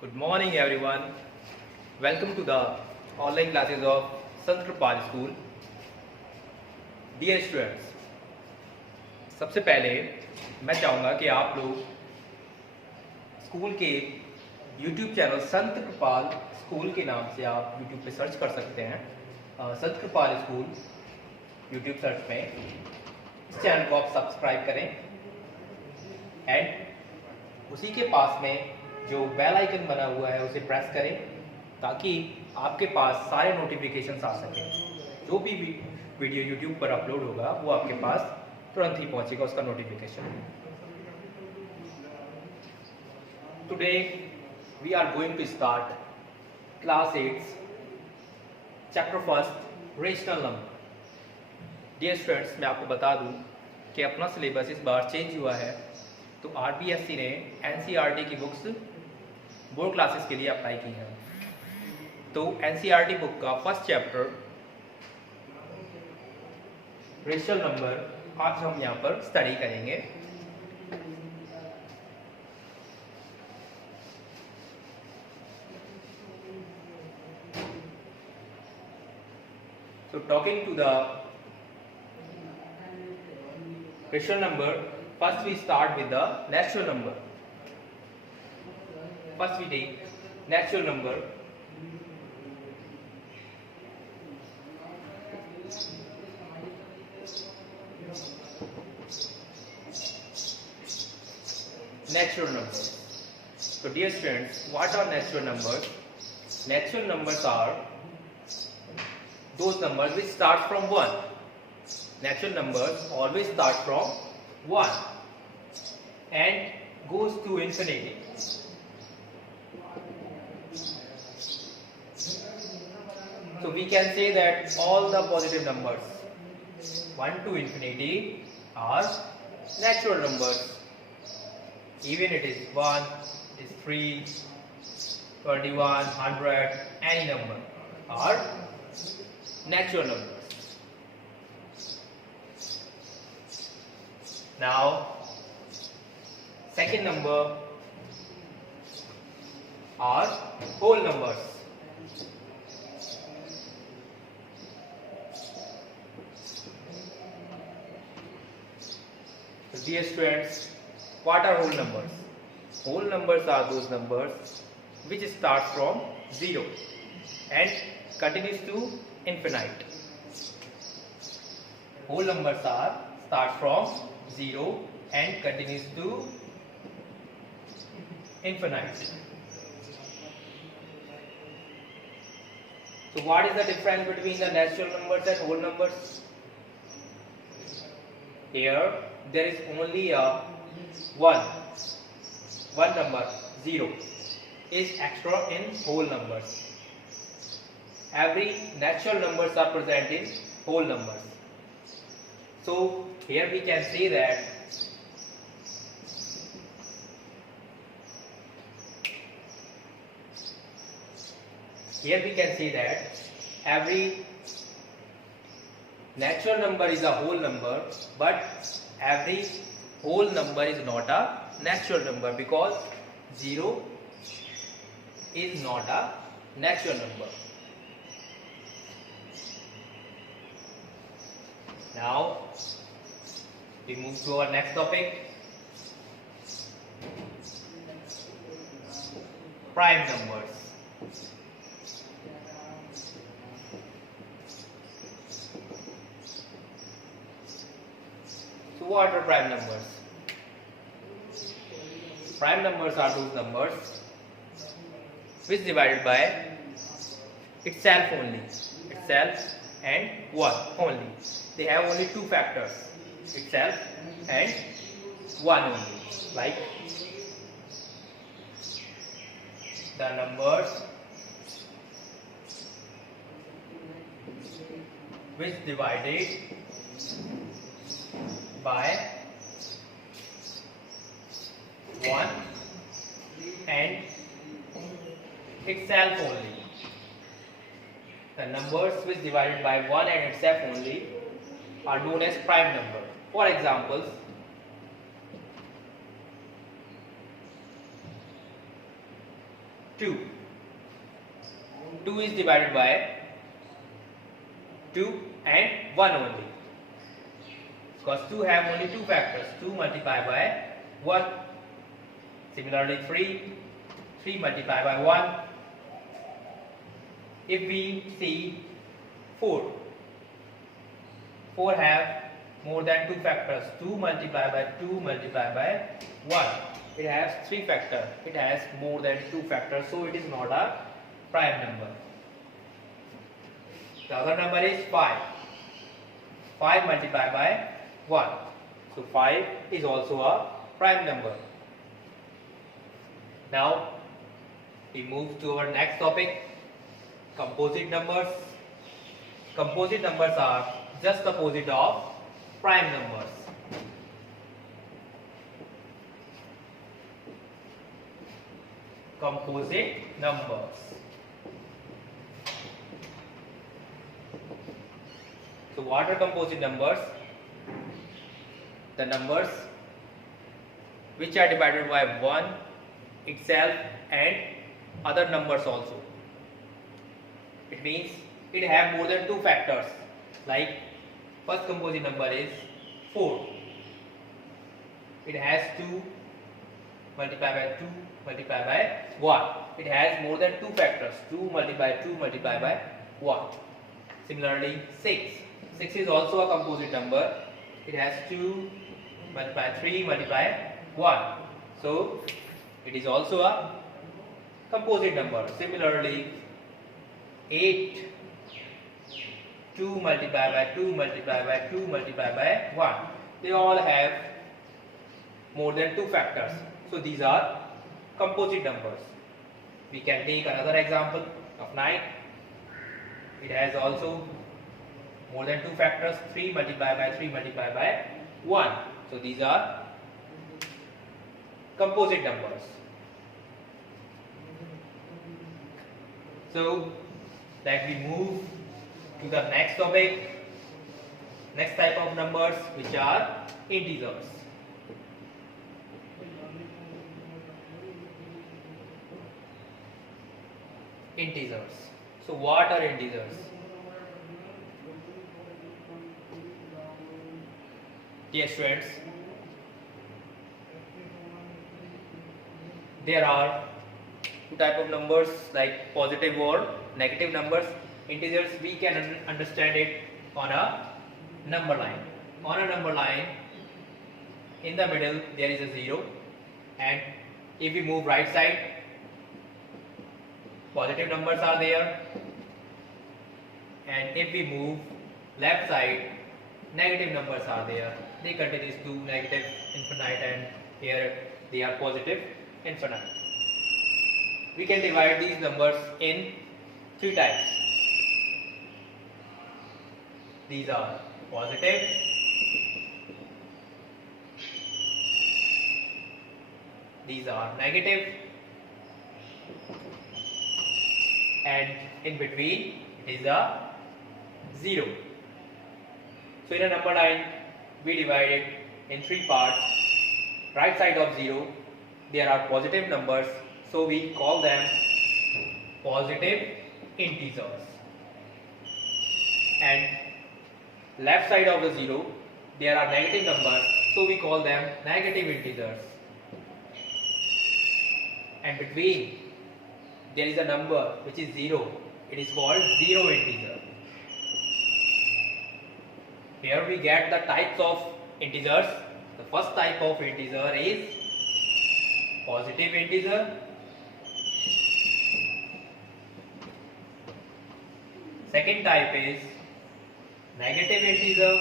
Good morning everyone. Welcome to the online classes of Sant Kripal School. Dear students, सबसे पहले मैं चाहूँगा कि आप लोग स्कूल के YouTube चैनल संत कृपाल स्कूल के नाम से आप YouTube पे सर्च कर सकते हैं। संत कृपाल स्कूल YouTube सर्च में इस चैनल को आप सब्सक्राइब करें एंड उसी के पास में जो बेल आइकन बना हुआ है उसे प्रेस करें ताकि आपके पास सारे नोटिफिकेशंस आ सकें। जो भी वीडियो YouTube पर अपलोड होगा वो आपके पास तुरंत ही पहुंचेगा उसका notification. Today we are going to start class 8 chapter first rational number. Dear students, मैं आपको बता दूं कि अपना सिलेबस इस बार चेंज हुआ है, तो RBSC ने NCERT की बुक्स बोर्ड क्लासेस के लिए अप्लाई की है। तो NCERT बुक का फर्स्ट चैप्टर रेशनल नंबर आज हम यहाँ पर स्टडी करेंगे। So talking to the rational number, first we start with the natural number. First we take natural number. Natural numbers. So dear students, what are natural numbers? Natural numbers are those numbers which start from 1. Natural numbers always start from 1 and goes to infinity. So we can say that all the positive numbers 1 to infinity are natural numbers. Even it is 1, it is 3, 21, 100, any number are natural numbers. Now, second number are whole numbers. So dear students, what are whole numbers? Whole numbers are those numbers which start from 0 and continues to infinite. Whole numbers are start from 0 and continues to infinite. So what is the difference between the natural numbers and whole numbers? Here there is only a one number 0 is extra in whole numbers. Every natural numbers are present in whole numbers. So here we can say that every natural number is a whole number, but every whole number is not a natural number because 0 is not a natural number. Now we move to our next topic, prime numbers. So what are prime numbers? Prime numbers are those numbers which divided by itself only, itself and 1 only. They have only two factors, itself and 1 only. Like the numbers which divided by 1 and itself only. The numbers which divided by 1 and itself only are known as prime number. For examples, 2. 2 is divided by 2 and 1 only. Because 2 have only 2 factors. 2 multiplied by 1. Similarly 3 multiplied by 1. If we see 4 have more than 2 factors. 2 multiplied by 2 multiplied by 1. It has 3 factors. It has more than 2 factors, so it is not a prime number. The other number is 5. 5 multiplied by 1. So 5 is also a prime number. Now we move to our next topic, composite numbers. Composite numbers are just the opposite of prime numbers. Composite numbers. So what are composite numbers? The numbers which are divided by 1 itself and other numbers also. It means it have more than 2 factors. Like first composite number is 4. It has 2 multiplied by 2 multiplied by 1. It has more than 2 factors. 2 multiplied by 2 multiplied by 1. Similarly 6. 6 is also a composite number. It has 2 multiplied by 3 multiplied by 1. So it is also a composite number. Similarly 8. 2 multiplied by 2 multiplied by 2 multiplied by 1. They all have more than 2 factors. So these are composite numbers. We can take another example of 9. It has also more than 2 factors. 3 multiplied by 3 multiplied by 1. So these are composite numbers. So that we move to the next topic, next type of numbers, which are integers. Integers. So what are integers? Dear students, there are two type of numbers like positive or negative numbers. Integers, we can understand it on a number line. On a number line, in the middle there is a 0, and if we move right side, positive numbers are there, and if we move left side, negative numbers are there. They contain these two, negative infinite, and here they are positive infinite. We can divide these numbers in 3 types. These are positive, these are negative, and in between it is a 0. So in a number line, we divide it in 3 parts. Right side of 0, there are positive numbers, so we call them positive integers. And left side of the 0, there are negative numbers, so we call them negative integers. And between there is a number which is 0, it is called 0 integer. Here we get the types of integers. The first type of integer is positive integer. Second type is negative integer.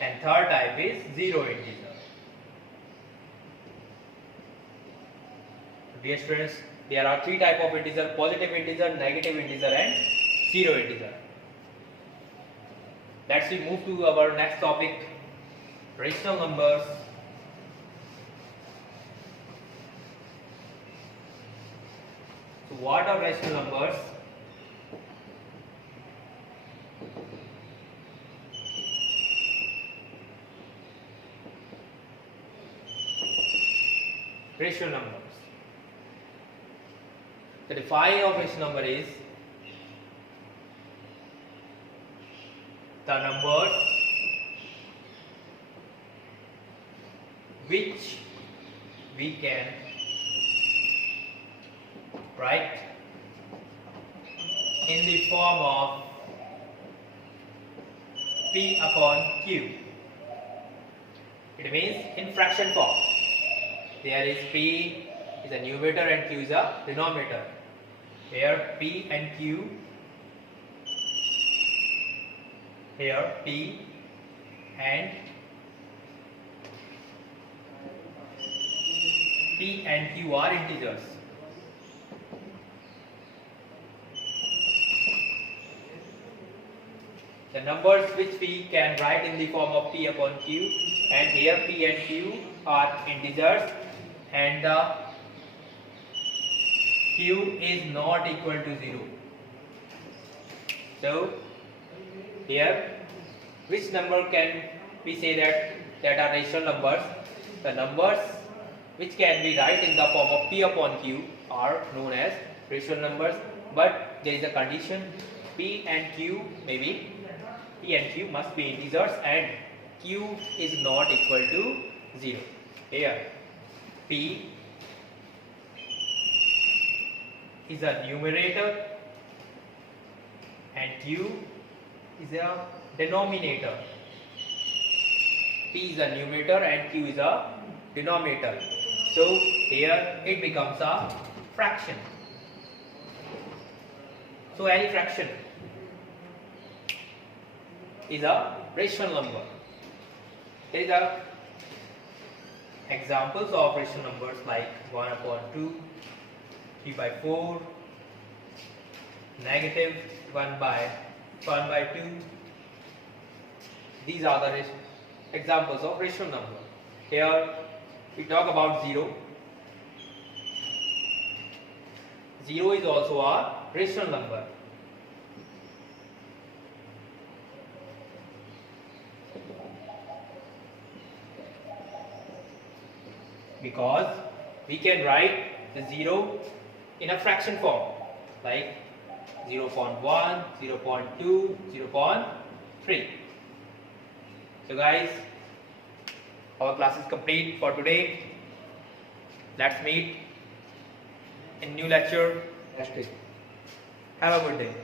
And third type is 0 integer. Dear students, there are 3 types of integer: positive integer, negative integer, and 0 integer. Let's move to our next topic, rational numbers. So what are rational numbers? rational numbers. The definition of rational number is the numbers which we can write in the form of P upon Q. It means in fraction form. There is P is a numerator and Q is a denominator. Here P and Q, here P and Q are integers. The numbers which we can write in the form of P upon Q, and here P and Q are integers, and the Q is not equal to 0. So here, which number can we say that are rational numbers? The numbers which can be write in the form of P upon Q are known as rational numbers, but there is a condition: P and Q must be integers and Q is not equal to 0. Here P is a numerator and Q is a denominator. P is a numerator and Q is a denominator. So here it becomes a fraction. So any fraction is a rational number. There is a examples of rational numbers like 1 upon 2, 3 by 4, negative 1 by 2. These are the examples of rational number. Here we talk about 0. 0 is also a rational number. Because we can write the 0 in a fraction form like 0.1, 0.2, 0.3. So guys, our class is complete for today. Let's meet in new lecture next week. Have a good day.